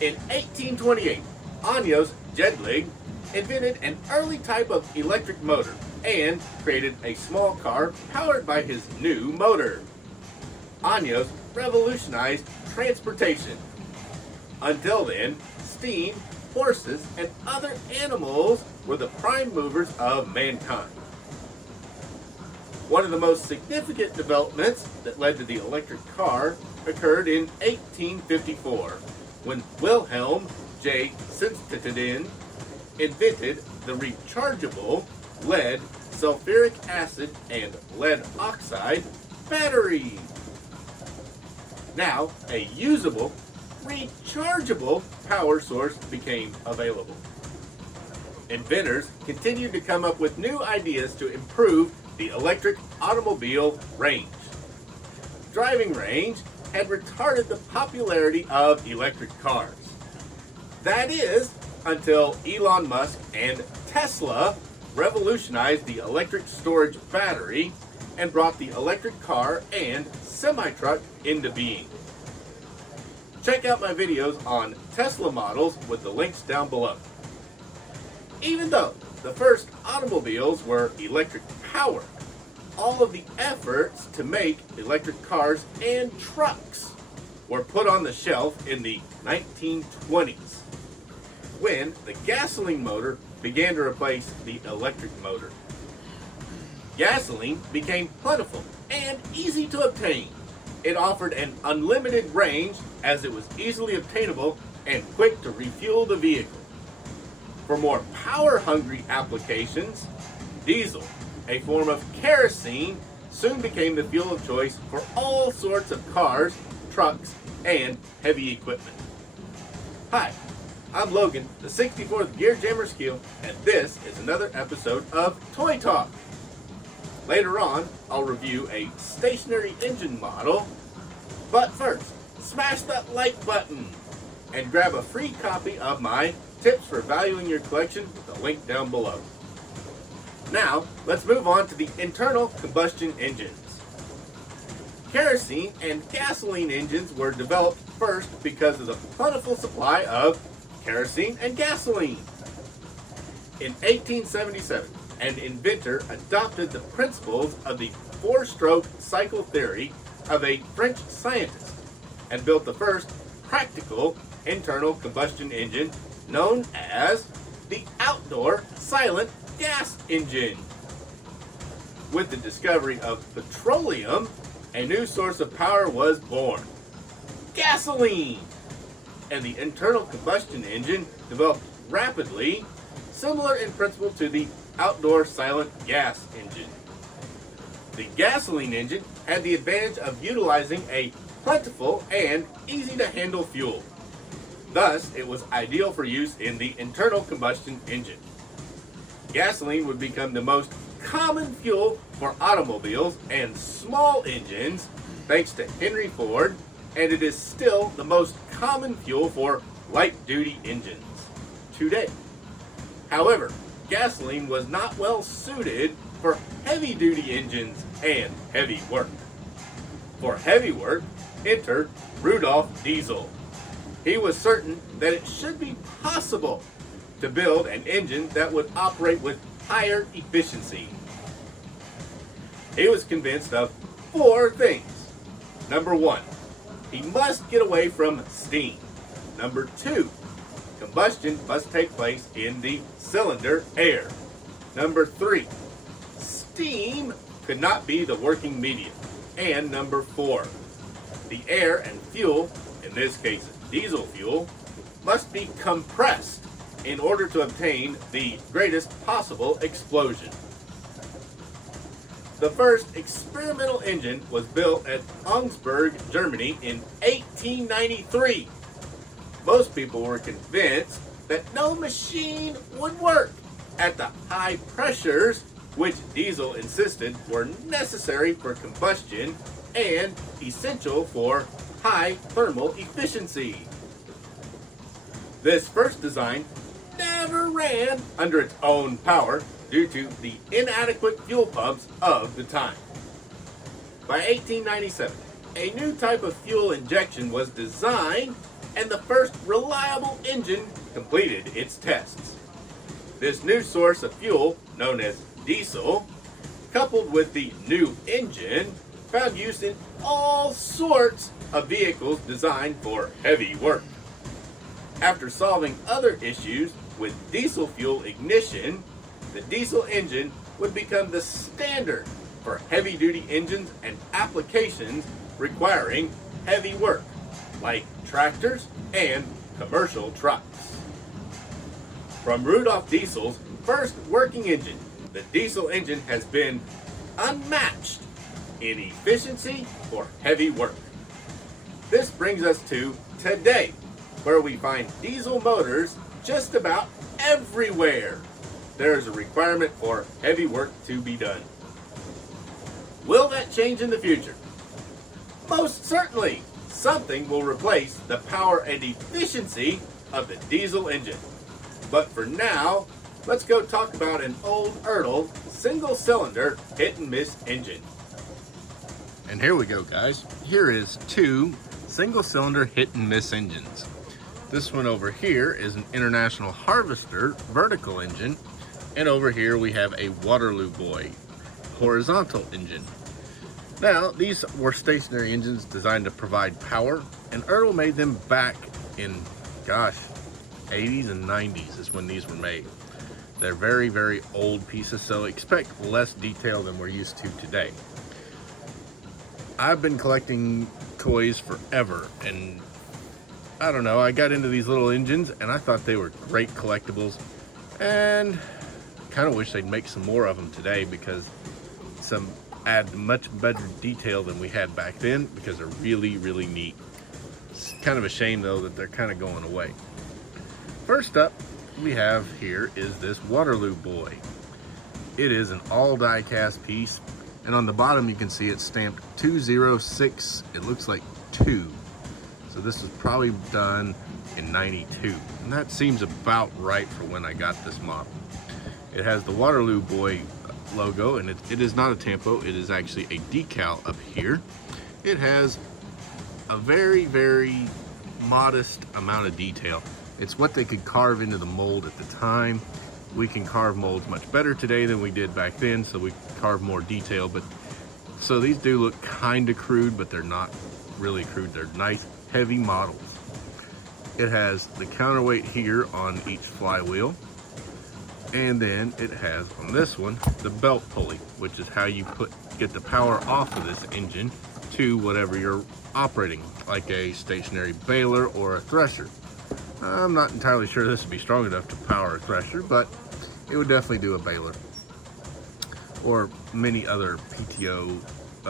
In 1828, Ányos Jedlik invented an early type of electric motor and created a small car powered by his new motor. Ányos revolutionized transportation. Until then, steam, horses, and other animals were the prime movers of mankind. One of the most significant developments that led to the electric car occurred in 1854, when Wilhelm J. Sinsteden invented the rechargeable lead, sulfuric acid, and lead-oxide battery. Now, a usable, rechargeable power source became available. Inventors continued to come up with new ideas to improve the electric automobile range. Driving range had retarded the popularity of electric cars. That is, until Elon Musk and Tesla revolutionized the electric storage battery and brought the electric car and semi-truck into being. Check out my videos on Tesla models with the links down below. Even though the first automobiles were electric powered, all of the efforts to make electric cars and trucks were put on the shelf in the 1920s, when the gasoline motor began to replace the electric motor. Gasoline became plentiful and easy to obtain. It offered an unlimited range as it was easily obtainable and quick to refuel the vehicle. For more power-hungry applications, diesel, a form of kerosene, soon became the fuel of choice for all sorts of cars, trucks, and heavy equipment. Hi, I'm Logan, the 64th Gear Jammer Skeele, and this is another episode of Toy Talk. Later on, I'll review a stationary engine model, but first, smash that like button and grab a free copy of my Tips for Valuing Your Collection with the link down below. Now, let's move on to the internal combustion engines. Kerosene and gasoline engines were developed first because of the plentiful supply of kerosene and gasoline. In 1877, an inventor adopted the principles of the four-stroke cycle theory of a French scientist and built the first practical internal combustion engine known as the outdoor silent gas engine. With the discovery of petroleum, a new source of power was born: gasoline. And the internal combustion engine developed rapidly, similar in principle to the outdoor silent gas engine. The gasoline engine had the advantage of utilizing a plentiful and easy-to-handle fuel. Thus, it was ideal for use in the internal combustion engine. Gasoline would become the most common fuel for automobiles and small engines thanks to Henry Ford, and it is still the most common fuel for light-duty engines today. However, gasoline was not well suited for heavy-duty engines and heavy work. For heavy work, enter Rudolf Diesel. He was certain that it should be possible to build an engine that would operate with higher efficiency. He was convinced of four things. Number one, he must get away from steam. Number two, combustion must take place in the cylinder air. Number three, steam could not be the working medium. And number four, the air and fuel, in this case diesel fuel, must be compressed in order to obtain the greatest possible explosion. The first experimental engine was built at Augsburg, Germany in 1893. Most people were convinced that no machine would work at the high pressures which Diesel insisted were necessary for combustion and essential for high thermal efficiency. This first design never ran under its own power due to the inadequate fuel pumps of the time. By 1897, a new type of fuel injection was designed and the first reliable engine completed its tests. This new source of fuel, known as diesel, coupled with the new engine, found use in all sorts of vehicles designed for heavy work. After solving other issues with diesel fuel ignition, the diesel engine would become the standard for heavy-duty engines and applications requiring heavy work, like tractors and commercial trucks. From Rudolf Diesel's first working engine, the diesel engine has been unmatched in efficiency for heavy work. This brings us to today, where we find diesel motors just about everywhere. There is a requirement for heavy work to be done. Will that change in the future? Most certainly, something will replace the power and efficiency of the diesel engine. But for now, let's go talk about an old Ertl single-cylinder hit-and-miss engine. And here we go, guys. Here is two single-cylinder hit-and-miss engines. This one over here is an International Harvester vertical engine, and over here we have a Waterloo Boy horizontal engine. Now, these were stationary engines designed to provide power, and Ertl made them back in, 80s and 90s is when these were made. They're very, very old pieces, so expect less detail than we're used to today. I've been collecting toys forever, and I don't know, I got into these little engines and I thought they were great collectibles, and kind of wish they'd make some more of them today because some add much better detail than we had back then because they're really, really neat. It's kind of a shame though that they're kind of going away. First up we have here is this Waterloo Boy. It is an all die cast piece, and on the bottom you can see it's stamped 206. It looks like 2. So this was probably done in 92, and that seems about right for when I got this model. It has the Waterloo Boy logo, and it is not a tampo, it is actually a decal up here. It has a very, very modest amount of detail. It's what they could carve into the mold at the time. We can carve molds much better today than we did back then, so we carve more detail. But so these do look kind of crude, but they're not really crude. They're nice, heavy models. It has the counterweight here on each flywheel. And then it has on this one the belt pulley, which is how you get the power off of this engine to whatever you're operating, like a stationary baler or a thresher. I'm not entirely sure this would be strong enough to power a thresher, but it would definitely do a baler or many other PTO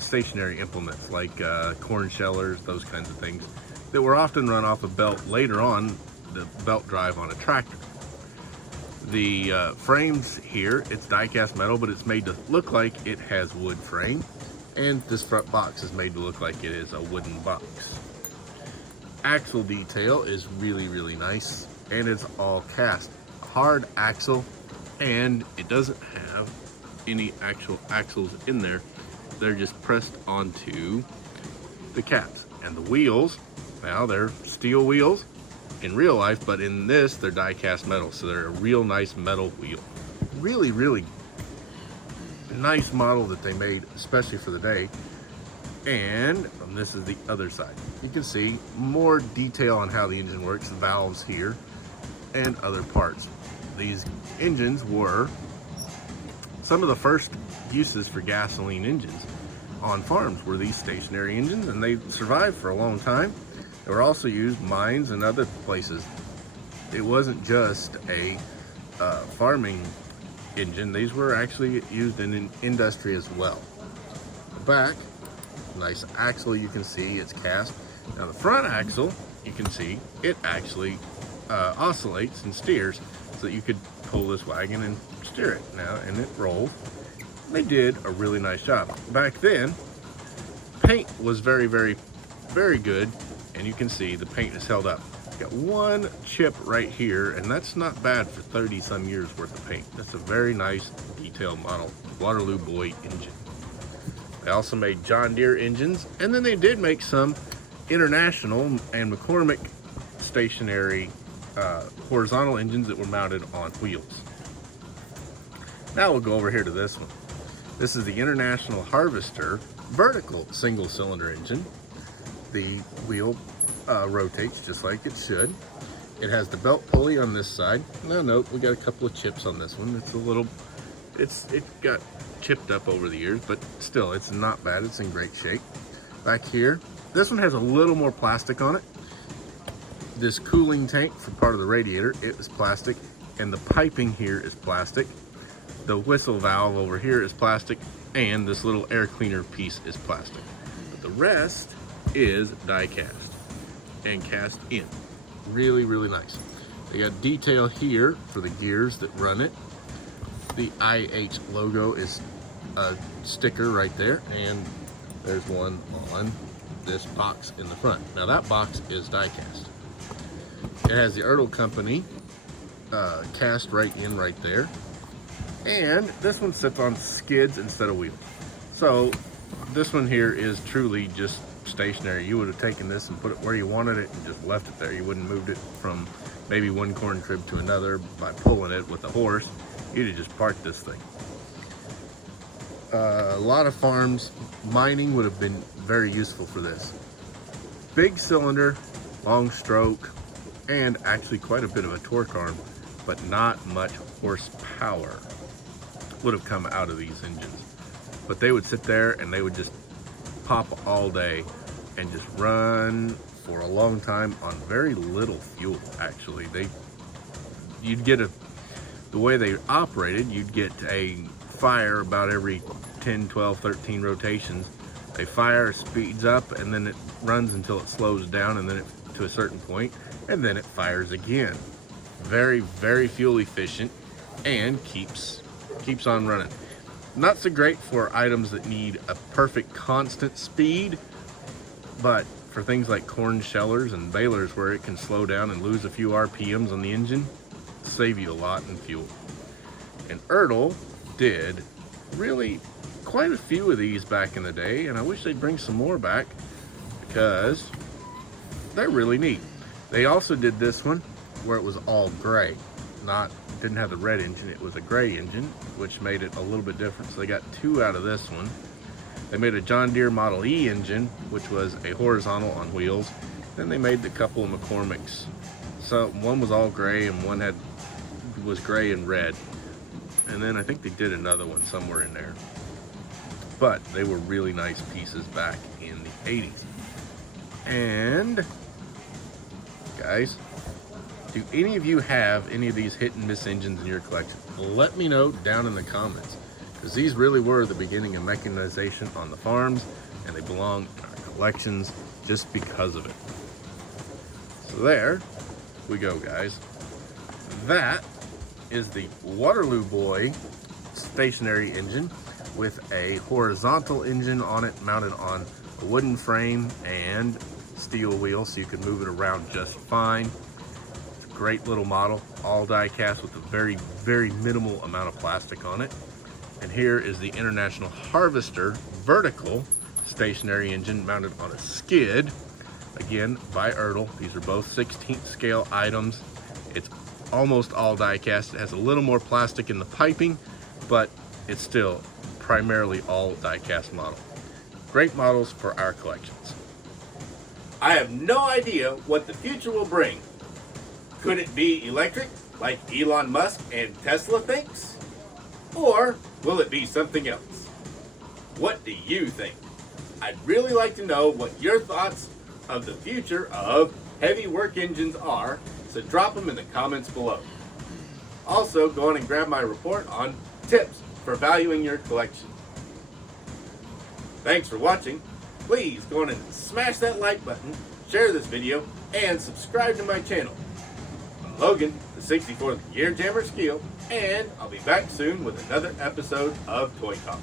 stationary implements like corn shellers, those kinds of things that were often run off a belt later on, the belt drive on a tractor. The frames here, it's die-cast metal, but it's made to look like it has wood frame, and this front box is made to look like it is a wooden box. Axle detail is really, really nice, and it's all cast. Hard axle, and it doesn't have any actual axles in there. They're just pressed onto the caps. And the wheels, now they're steel wheels in real life, but in this they're die-cast metal, so they're a real nice metal wheel. Really, really nice model that they made especially for the day. And this is the other side. You can see more detail on how the engine works, valves here and other parts. These engines were some of the first uses for gasoline engines on farms, were these stationary engines, and they survived for a long time. They were also used in mines and other places. It wasn't just a farming engine. These were actually used in industry as well. The back, nice axle, you can see it's cast. Now the front axle, you can see it actually oscillates and steers, so that you could pull this wagon and steer it now, and it rolls. They did a really nice job. Back then, paint was very, very, very good, and you can see the paint is held up. Got one chip right here, and that's not bad for 30 some years worth of paint. That's a very nice detailed model Waterloo Boy engine. They also made John Deere engines, and then they did make some International and McCormick stationary horizontal engines that were mounted on wheels. Now we'll go over here to this one. This is the International Harvester vertical single cylinder engine. The wheel rotates just like it should. It has the belt pulley on this side. Now note, we got a couple of chips on this one. It got chipped up over the years, but still, it's not bad. It's in great shape. Back here, this one has a little more plastic on it. This cooling tank for part of the radiator, it was plastic, and the piping here is plastic. The whistle valve over here is plastic, and this little air cleaner piece is plastic. But the rest is die cast and cast in. Really, really nice. They got detail here for the gears that run it. The IH logo is a sticker right there, and there's one on this box in the front. Now that box is die cast. It has the Ertl company cast right in right there. And this one sits on skids instead of wheels. So this one here is truly just stationary. You would have taken this and put it where you wanted it and just left it there. You wouldn't have moved it from maybe one corn crib to another by pulling it with a horse. You'd have just parked this thing. A lot of farms, mining would have been very useful for this. Big cylinder, long stroke, and actually quite a bit of a torque arm, but not much horsepower would have come out of these engines. But they would sit there and they would just pop all day and just run for a long time on very little fuel. Actually, the way they operated, you'd get a fire about every 10, 12, 13 rotations. A fire speeds up and then it runs until it slows down, and then to a certain point, and then it fires again. Very, very fuel efficient and keeps on running. Not so great for items that need a perfect constant speed, but for things like corn shellers and balers where it can slow down and lose a few RPMs on the engine, save you a lot in fuel. And Ertl did really quite a few of these back in the day, and I wish they'd bring some more back because they're really neat. They also did this one where it was all gray, didn't have the red engine, it was a gray engine, which made it a little bit different. So they got two out of this one. They made a John Deere Model E engine, which was a horizontal on wheels. Then they made the couple of McCormick's. So one was all gray and one was gray and red. And then I think they did another one somewhere in there. But they were really nice pieces back in the 80s. And guys, do any of you have any of these hit and miss engines in your collection? Let me know down in the comments, because these really were the beginning of mechanization on the farms, and they belong in our collections just because of it. So there we go, guys. That is the Waterloo Boy stationary engine with a horizontal engine on it, mounted on a wooden frame and steel wheel, so you can move it around just fine. Great little model, all die cast with a very, very minimal amount of plastic on it. And here is the International Harvester vertical stationary engine mounted on a skid, again by Ertl. These are both 16th scale items. It's almost all die cast. It has a little more plastic in the piping, but it's still primarily all die cast model. Great models for our collections. I have no idea what the future will bring. Could it be electric, like Elon Musk and Tesla thinks? Or will it be something else? What do you think? I'd really like to know what your thoughts of the future of heavy work engines are, so drop them in the comments below. Also, go on and grab my report on tips for valuing your collection. Thanks for watching. Please go on and smash that like button, share this video, and subscribe to my channel. I'm Logan, the 64th Gear Jammer Skeele, and I'll be back soon with another episode of Toy Talk.